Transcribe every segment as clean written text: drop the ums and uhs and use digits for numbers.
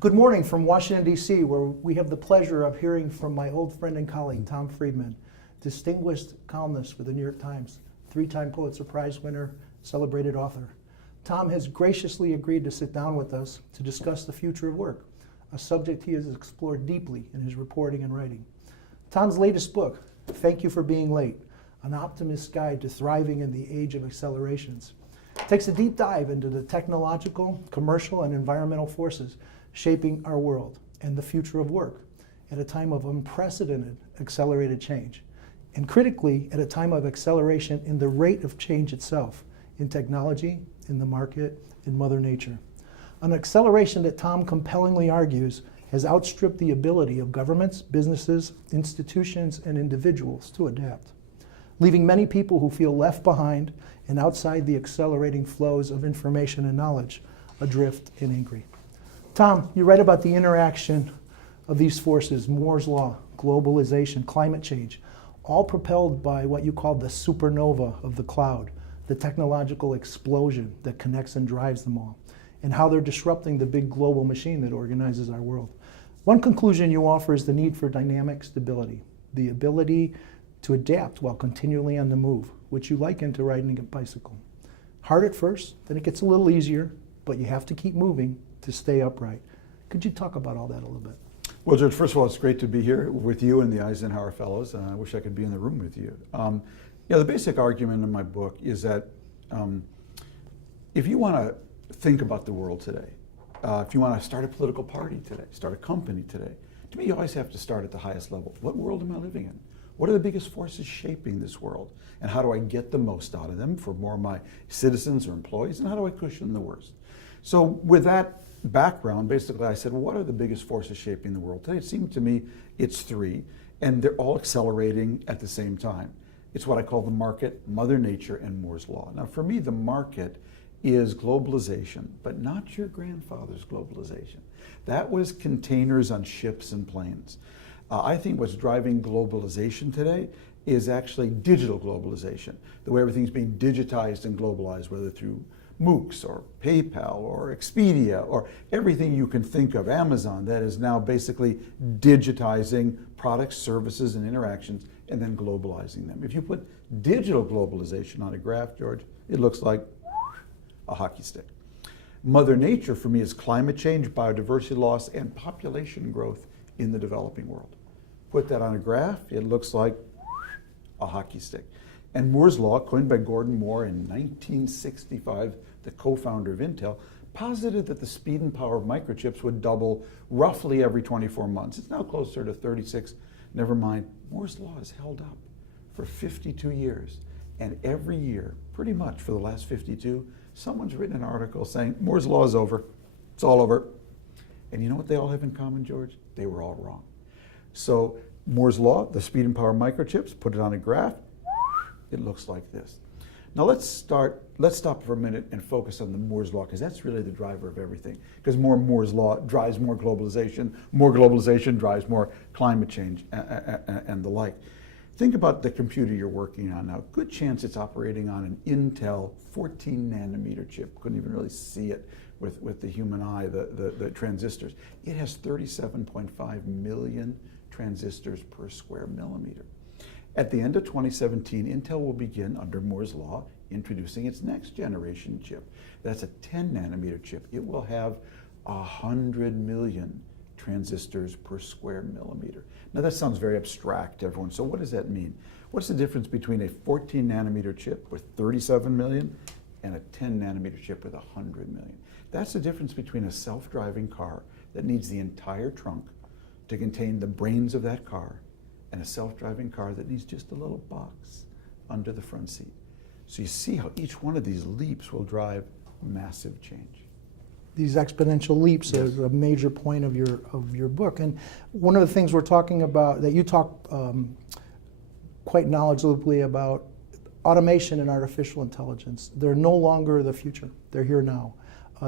Good morning from Washington, D.C., where we have the pleasure of hearing from my old friend and colleague, Tom Friedman, distinguished columnist for the New York Times, three-time Pulitzer Prize winner, celebrated author. Tom has graciously agreed to sit down with us to discuss the future of work, a subject he has explored deeply in his reporting and writing. Tom's latest book, Thank You for Being Late, An Optimist's Guide to Thriving in the Age of Accelerations, takes a deep dive into the technological, commercial, and environmental forces shaping our world and the future of work at a time of unprecedented accelerated change, and critically at a time of acceleration in the rate of change itself, in technology, in the market, in Mother Nature. An acceleration that Tom compellingly argues has outstripped the ability of governments, businesses, institutions, and individuals to adapt, leaving many people who feel left behind and outside the accelerating flows of information and knowledge adrift and angry. Tom, you write about the interaction of these forces, Moore's Law, globalization, climate change, all propelled by what you call the supernova of the cloud, the technological explosion that connects and drives them all, and how they're disrupting the big global machine that organizes our world. One conclusion you offer is the need for dynamic stability, the ability to adapt while continually on the move, which you liken to riding a bicycle. Hard at first, then it gets a little easier, but you have to keep moving to stay upright. Could you talk about all that a little bit? Well, George, first of all, it's great to be here with you and the Eisenhower Fellows. I wish I could be in the room with you. The basic argument in my book is that if you want to think about the world today, if you want to start a political party today, start a company today, to me, you always have to start at the highest level. What world am I living in? What are the biggest forces shaping this world? And how do I get the most out of them for more of my citizens or employees? And how do I cushion the worst? So with that background, basically I said, well, what are the biggest forces shaping the world today? It seemed to me it's three, and they're all accelerating at the same time. It's what I call the market, Mother Nature, and Moore's Law. Now for me, the market is globalization, but not your grandfather's globalization. That was containers on ships and planes. I think what's driving globalization today is actually digital globalization, the way everything's being digitized and globalized, whether through MOOCs or PayPal or Expedia or everything you can think of, Amazon, that is now basically digitizing products, services, and interactions and then globalizing them. If you put digital globalization on a graph, George, it looks like a hockey stick. Mother Nature for me is climate change, biodiversity loss, and population growth in the developing world. Put that on a graph, it looks like a hockey stick. And Moore's Law, coined by Gordon Moore in 1965, the co-founder of Intel, posited that the speed and power of microchips would double roughly every 24 months. It's now closer to 36. Never mind, Moore's Law has held up for 52 years. And every year, pretty much for the last 52, someone's written an article saying, Moore's Law is over, it's all over. And you know what they all have in common, George? They were all wrong. So Moore's Law, the speed and power of microchips, put it on a graph, it looks like this. Now let's stop for a minute and focus on the Moore's Law, because that's really the driver of everything. Because more Moore's Law drives more globalization drives more climate change and the like. Think about the computer you're working on now. Good chance it's operating on an Intel 14 nanometer chip. Couldn't even really see it with the human eye, the transistors. It has 37.5 million transistors per square millimeter. At the end of 2017, Intel will begin, under Moore's Law, introducing its next generation chip. That's a 10 nanometer chip. It will have 100 million transistors per square millimeter. Now that sounds very abstract to everyone, so what does that mean? What's the difference between a 14 nanometer chip with 37 million and a 10 nanometer chip with 100 million? That's the difference between a self-driving car that needs the entire trunk to contain the brains of that car and a self-driving car that needs just a little box under the front seat. So you see how each one of these leaps will drive massive change. These exponential leaps Yes. is a major point of your book. And one of the things we're talking about, that you talk quite knowledgeably about, automation and artificial intelligence. They're no longer the future. They're here now.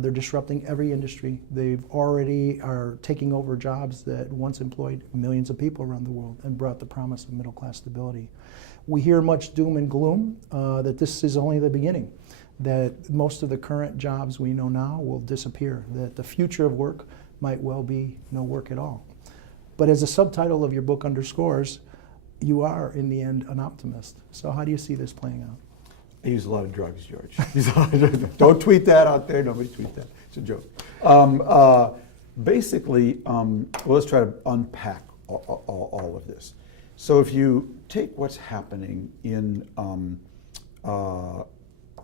They're disrupting every industry. They've already are taking over jobs that once employed millions of people around the world and brought the promise of middle-class stability. We hear much doom and gloom that this is only the beginning, that most of the current jobs we know now will disappear, that the future of work might well be no work at all. But as a subtitle of your book underscores, you are, in the end, an optimist. So how do you see this playing out? I use a lot of drugs, George. Don't tweet that out there. Nobody tweet that. It's a joke. Basically, well, let's try to unpack all of this. So if you take what's happening in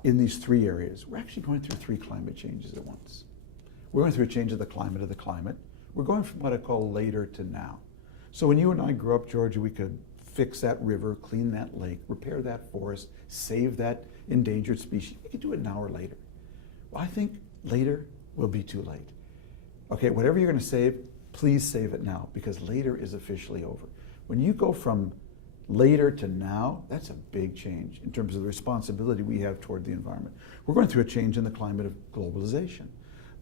these three areas, we're actually going through three climate changes at once. We're going through a change of the climate. We're going from what I call later to now. So when you and I grew up, Georgia, we could fix that river, clean that lake, repair that forest, save that endangered species. We could do it an hour later. Well, I think later will be too late. Okay, whatever you're going to save, please save it now, because later is officially over. When you go from later to now, that's a big change in terms of the responsibility we have toward the environment. We're going through a change in the climate of globalization.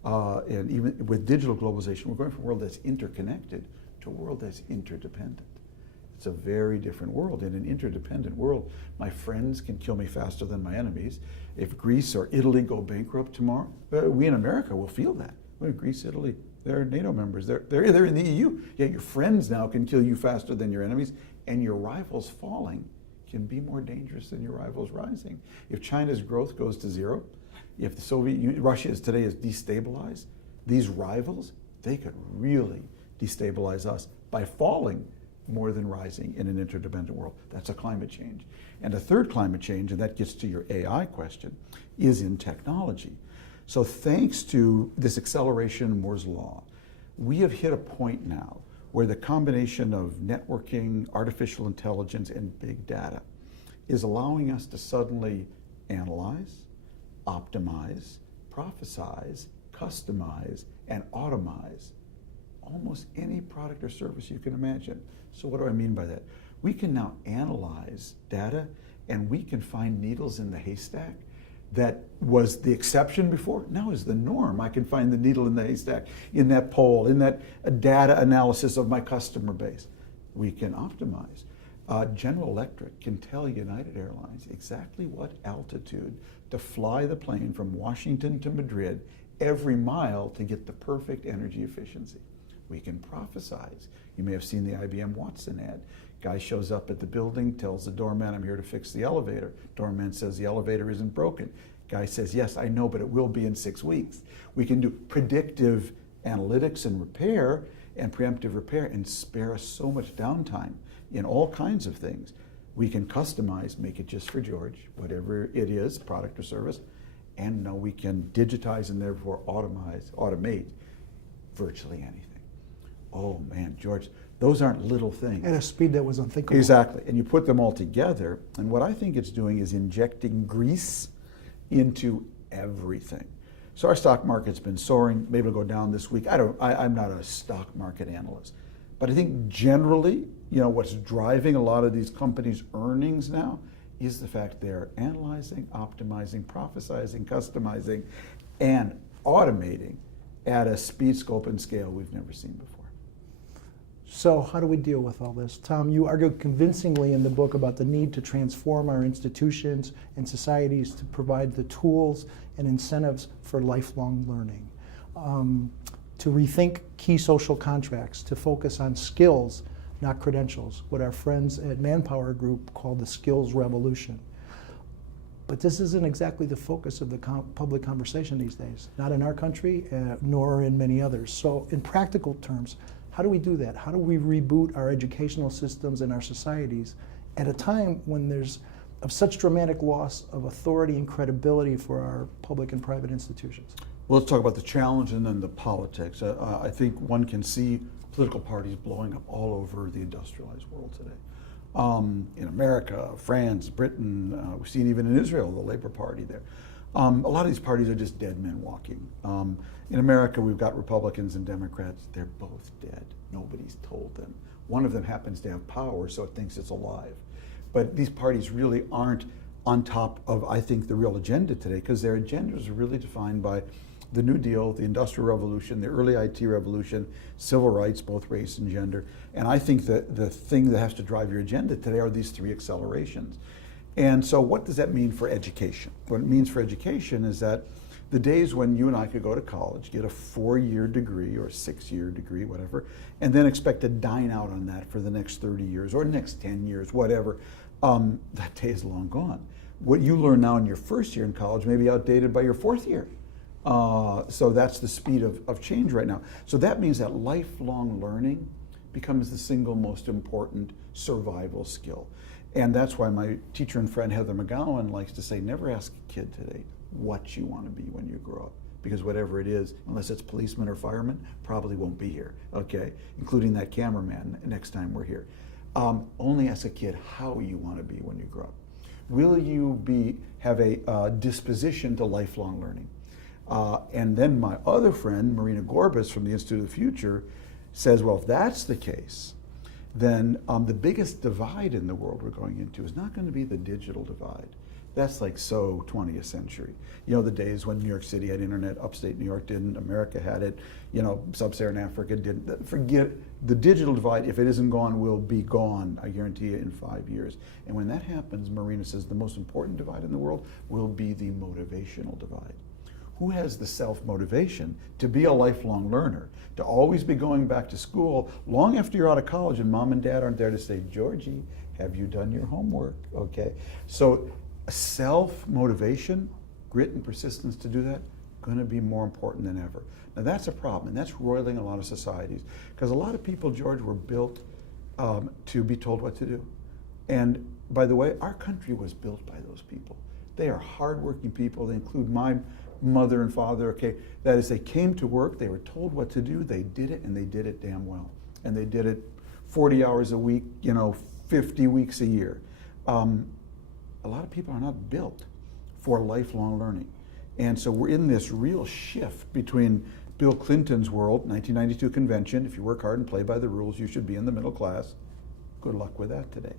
And even with digital globalization, we're going from a world that's interconnected to a world that's interdependent. It's a very different world. In an interdependent world, my friends can kill me faster than my enemies. If Greece or Italy go bankrupt tomorrow, we in America will feel that. Well, Greece, Italy, they're NATO members. They're in the EU. Yet your friends now can kill you faster than your enemies, and your rivals falling can be more dangerous than your rivals rising. If China's growth goes to zero, if the Soviet Union, Russia is today is destabilized, these rivals, they could really destabilize us by falling more than rising in an interdependent world. That's a climate change. And a third climate change, and that gets to your AI question, is in technology. So thanks to this acceleration in Moore's law, we have hit a point now where the combination of networking, artificial intelligence, and big data is allowing us to suddenly analyze, optimize, prophesize, customize, and automize almost any product or service you can imagine. So what do I mean by that? We can now analyze data, and we can find needles in the haystack that was the exception before, now is the norm. I can find the needle in the haystack, in that poll, in that data analysis of my customer base. We can optimize. General Electric can tell United Airlines exactly what altitude to fly the plane from Washington to Madrid every mile to get the perfect energy efficiency. We can prophesize. You may have seen the IBM Watson ad. Guy shows up at the building, tells the doorman, I'm here to fix the elevator. Doorman says the elevator isn't broken. Guy says, yes, I know, but it will be in 6 weeks. We can do predictive analytics and repair and preemptive repair and spare us so much downtime in all kinds of things. We can customize, make it just for George, whatever it is, product or service, and now we can digitize and therefore automate virtually anything. Oh man, George, those aren't little things. At a speed that was unthinkable. Exactly, and you put them all together, and what I think it's doing is injecting grease into everything. So our stock market's been soaring. Maybe it'll go down this week. I'm not a stock market analyst, but I think generally, what's driving a lot of these companies' earnings now is the fact they're analyzing, optimizing, prophesizing, customizing, and automating at a speed, scope, and scale we've never seen before. So how do we deal with all this? Tom, you argue convincingly in the book about the need to transform our institutions and societies to provide the tools and incentives for lifelong learning, to rethink key social contracts, to focus on skills, not credentials, what our friends at Manpower Group call the skills revolution. But this isn't exactly the focus of the public conversation these days, not in our country, nor in many others. So in practical terms, how do we do that? How do we reboot our educational systems and our societies at a time when there's of such dramatic loss of authority and credibility for our public and private institutions? Well, let's talk about the challenge and then the politics. I think one can see political parties blowing up all over the industrialized world today. In America, France, Britain, we've seen even in Israel, the Labor Party there. A lot of these parties are just dead men walking. In America, we've got Republicans and Democrats. They're both dead. Nobody's told them. One of them happens to have power, so it thinks it's alive. But these parties really aren't on top of, I think, the real agenda today, because their agendas are really defined by the New Deal, the Industrial Revolution, the early IT revolution, civil rights, both race and gender. And I think that the thing that has to drive your agenda today are these three accelerations. And so what does that mean for education? What it means for education is that The days when you and I could go to college, get a 4-year degree or a 6-year degree, whatever, and then expect to dine out on that for the next 30 years or next 10 years, whatever, that day is long gone. What you learn now in your first year in college may be outdated by your 4th year. So that's the speed of change right now. So that means that lifelong learning becomes the single most important survival skill. And that's why my teacher and friend Heather McGowan likes to say, never ask a kid today what you want to be when you grow up. Because whatever it is, unless it's policeman or fireman, probably won't be here, okay? Including that cameraman next time we're here. Only ask a kid how you want to be when you grow up. Will you have a disposition to lifelong learning? And then my other friend, Marina Gorbis from the Institute of the Future, says, well, if that's the case, then the biggest divide in the world we're going into is not going to be the digital divide. That's like so 20th century. You know, the days when New York City had internet, upstate New York didn't, America had it, you know, sub-Saharan Africa didn't. Forget the digital divide. If it isn't gone, will be gone, I guarantee you, in 5 years. And when that happens, Marina says the most important divide in the world will be the motivational divide. Who has the self-motivation to be a lifelong learner, to always be going back to school long after you're out of college and mom and dad aren't there to say, Georgie, have you done your homework? Okay. So self-motivation, grit and persistence to do that, going to be more important than ever. Now that's a problem, and that's roiling a lot of societies. Because a lot of people, George, were built to be told what to do. And by the way, our country was built by those people. They are hardworking people. They include my mother and father, okay? That is, they came to work, they were told what to do, they did it, and they did it damn well. And they did it 40 hours a week, 50 weeks a year. A lot of people are not built for lifelong learning. And so we're in this real shift between Bill Clinton's world, 1992 convention, if you work hard and play by the rules, you should be in the middle class. Good luck with that today.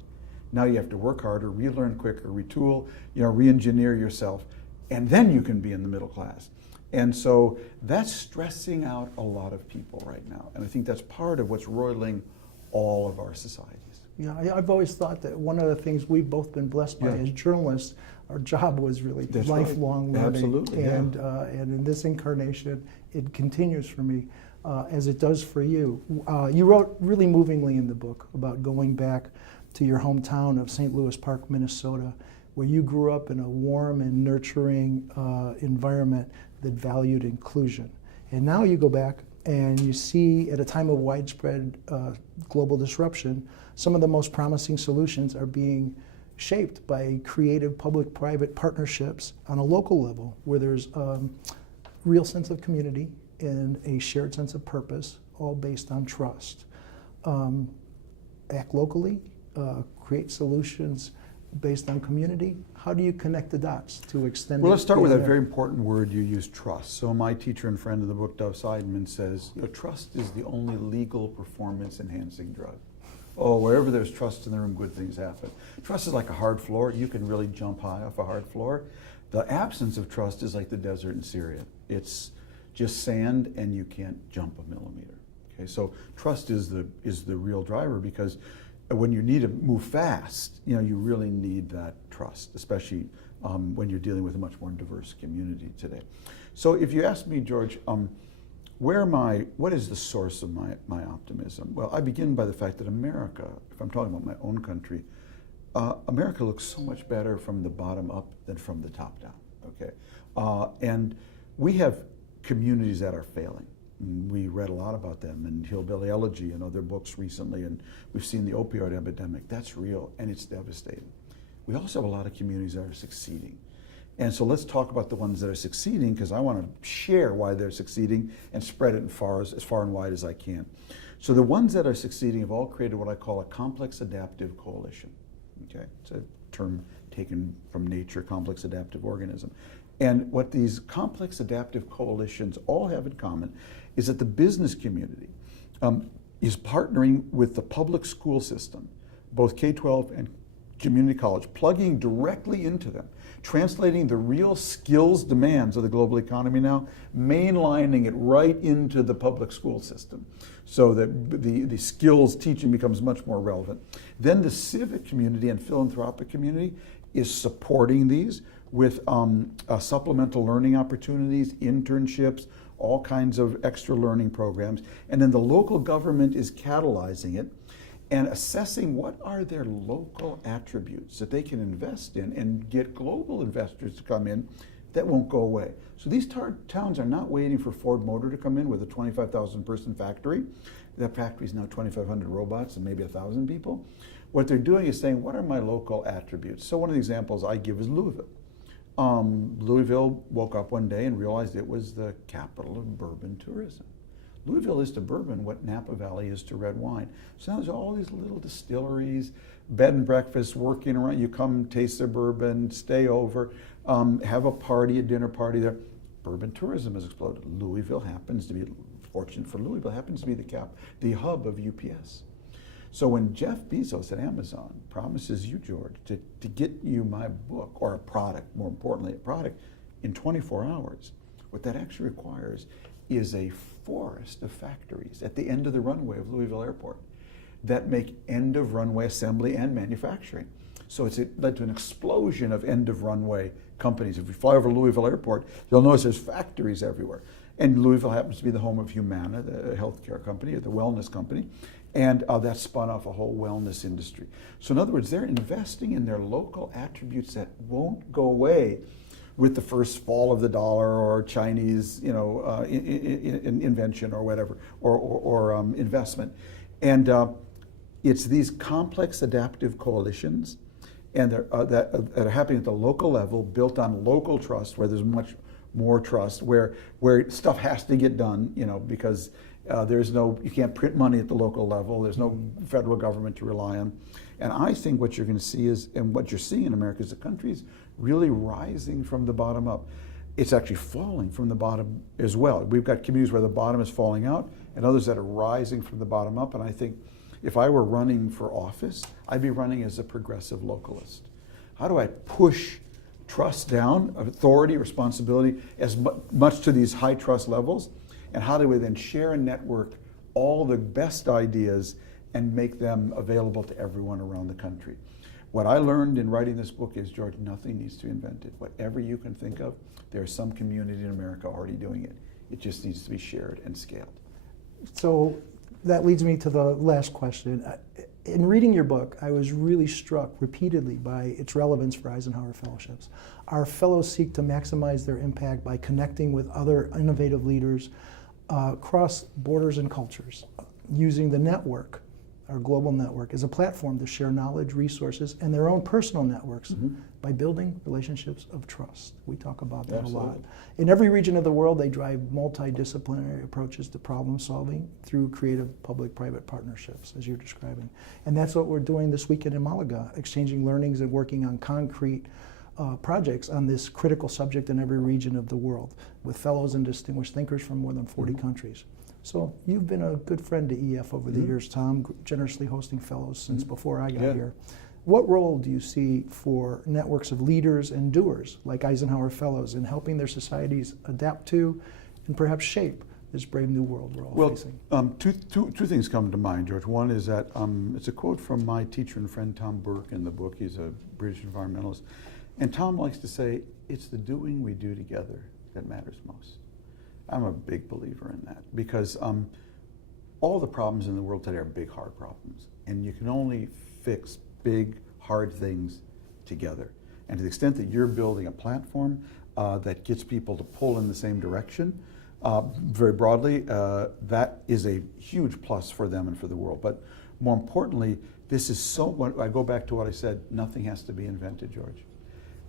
Now you have to work harder, relearn quicker, retool, re-engineer yourself, and then you can be in the middle class. And so that's stressing out a lot of people right now. And I think that's part of what's roiling all of our societies. Yeah, I've always thought that one of the things we've both been blessed by as journalists, our job was really That's lifelong right. learning. Absolutely, and in this incarnation, it continues for me, as it does for you. You wrote really movingly in the book about going back to your hometown of St. Louis Park, Minnesota, where you grew up in a warm and nurturing environment that valued inclusion. And now you go back and you see, at a time of widespread global disruption, some of the most promising solutions are being shaped by creative public-private partnerships on a local level, where there's a real sense of community and a shared sense of purpose, all based on trust. Act locally, create solutions based on community. How do you connect the dots to extend Well, let's start with a very important word you use, trust. So my teacher and friend of the book, Dov Seidman, says, trust is the only legal performance-enhancing drug. Oh, wherever there's trust in the room, good things happen. Trust is like a hard floor. You can really jump high off a hard floor. The absence of trust is like the desert in Syria. It's just sand, and you can't jump a millimeter. Okay, so trust is the real driver, because when you need to move fast, you really need that trust, especially when you're dealing with a much more diverse community today. So if you ask me, George, what is the source of my optimism? Well, I begin by the fact that America, if I'm talking about my own country, America looks so much better from the bottom up than from the top down, okay? And we have communities that are failing. We read a lot about them in Hillbilly Elegy and other books recently, and we've seen the opioid epidemic. That's real, and it's devastating. We also have a lot of communities that are succeeding. And so let's talk about the ones that are succeeding, because I want to share why they're succeeding and spread it as far and wide as I can. So the ones that are succeeding have all created what I call a complex adaptive coalition. Okay, it's a term taken from nature, complex adaptive organism. And what these complex adaptive coalitions all have in common is that the business community is partnering with the public school system, both K-12 and community college, plugging directly into them, translating the real skills demands of the global economy now, mainlining it right into the public school system, so that the skills teaching becomes much more relevant. Then the civic community and philanthropic community is supporting these with supplemental learning opportunities, internships, all kinds of extra learning programs. And then the local government is catalyzing it and assessing what are their local attributes that they can invest in and get global investors to come in that won't go away. So these towns are not waiting for Ford Motor to come in with a 25,000 person factory. That factory is now 2,500 robots and maybe 1,000 people. What they're doing is saying, what are my local attributes? So one of the examples I give is Louisville. Louisville woke up one day and realized it was the capital of bourbon tourism. Louisville is to bourbon what Napa Valley is to red wine. So now there's all these little distilleries, bed and breakfast working around. You come taste their bourbon, stay over, have a party, a dinner party there. Bourbon tourism has exploded. Louisville happens to be, fortunate for Louisville, happens to be the hub of UPS. So when Jeff Bezos at Amazon promises you, George, to get you my book, or a product, more importantly, a product, in 24 hours, what that actually requires is a forest of factories at the end of the runway of Louisville Airport that make end of runway assembly and manufacturing. So it's led to an explosion of end of runway companies. If you fly over Louisville Airport, you'll notice there's factories everywhere. And Louisville happens to be the home of Humana, the healthcare company, or the wellness company. And that spun off a whole wellness industry. So in other words, they're investing in their local attributes that won't go away with the first fall of the dollar or Chinese, invention or whatever, or investment. And it's these complex adaptive coalitions and that are happening at the local level, built on local trust, where there's much more trust, where stuff has to get done, because you can't print money at the local level. There's no federal government to rely on. And I think what you're going to see is, and what you're seeing in America, is the country's really rising from the bottom up. It's actually falling from the bottom as well. We've got communities where the bottom is falling out and others that are rising from the bottom up. And I think if I were running for office, I'd be running as a progressive localist. How do I push trust down, authority, responsibility, as much to these high trust levels? And how do we then share and network all the best ideas and make them available to everyone around the country? What I learned in writing this book is, George, nothing needs to be invented. Whatever you can think of, there's some community in America already doing it. It just needs to be shared and scaled. So that leads me to the last question. In reading your book, I was really struck repeatedly by its relevance for Eisenhower Fellowships. Our fellows seek to maximize their impact by connecting with other innovative leaders across borders and cultures, using the network, our global network, as a platform to share knowledge, resources, and their own personal networks by building relationships of trust. We talk about that a lot. In every region of the world, they drive multidisciplinary approaches to problem solving through creative public-private partnerships, as you're describing. And that's what we're doing this weekend in Malaga, exchanging learnings and working on concrete projects on this critical subject in every region of the world, with fellows and distinguished thinkers from more than 40 countries. So you've been a good friend to EF over the years, Tom, generously hosting fellows since before I got here. What role do you see for networks of leaders and doers like Eisenhower Fellows in helping their societies adapt to and perhaps shape this brave new world we're all facing? Two things come to mind, George. One is that it's a quote from my teacher and friend Tom Burke in the book. He's a British environmentalist. And Tom likes to say, it's the doing we do together that matters most. I'm a big believer in that, because all the problems in the world today are big, hard problems. And you can only fix big, hard things together. And to the extent that you're building a platform that gets people to pull in the same direction, very broadly, that is a huge plus for them and for the world. But more importantly, this is I go back to what I said, nothing has to be invented, George.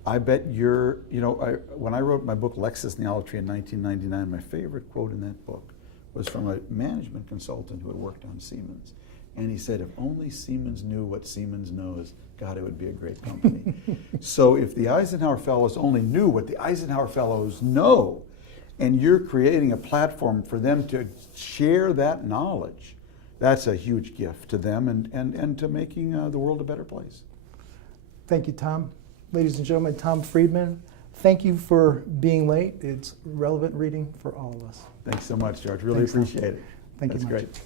I bet when I wrote my book, Lexus Neolatry in 1999, my favorite quote in that book was from a management consultant who had worked on Siemens. And he said, if only Siemens knew what Siemens knows, God, it would be a great company. So if the Eisenhower Fellows only knew what the Eisenhower Fellows know, and you're creating a platform for them to share that knowledge, that's a huge gift to them and to making the world a better place. Thank you, Tom. Ladies and gentlemen, Tom Friedman, thank you for being late. It's relevant reading for all of us. Thanks so much, George. Really appreciate it. Thank you That's much. Great.